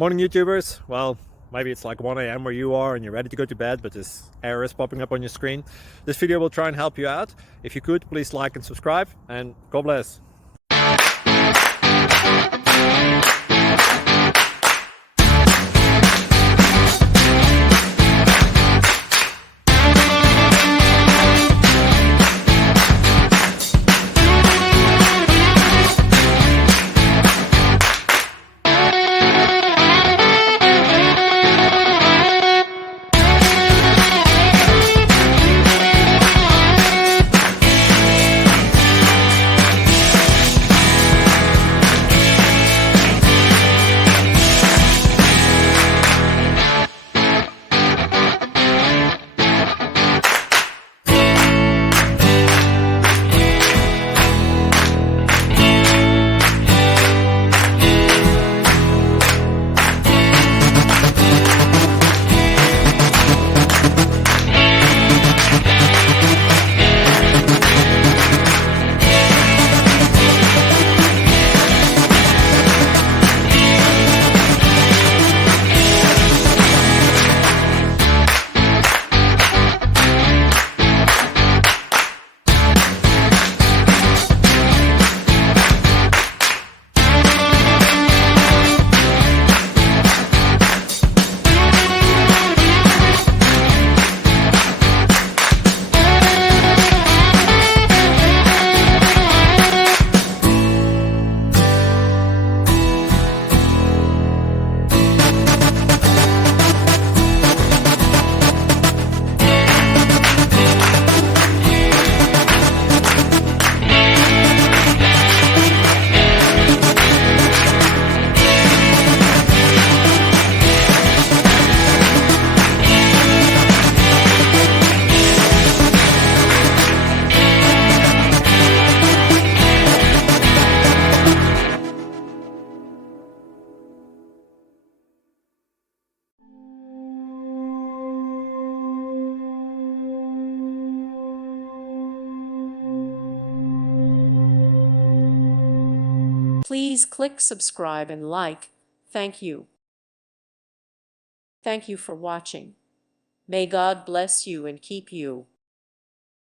Morning YouTubers. Well, maybe it's like 1 a.m. where you are and you're ready to go to bed, but this error is popping up on your screen. This video will try and help you out. If you could, please like and subscribe, and God bless. Please click subscribe and like. Thank you. Thank you for watching. May God bless you and keep you.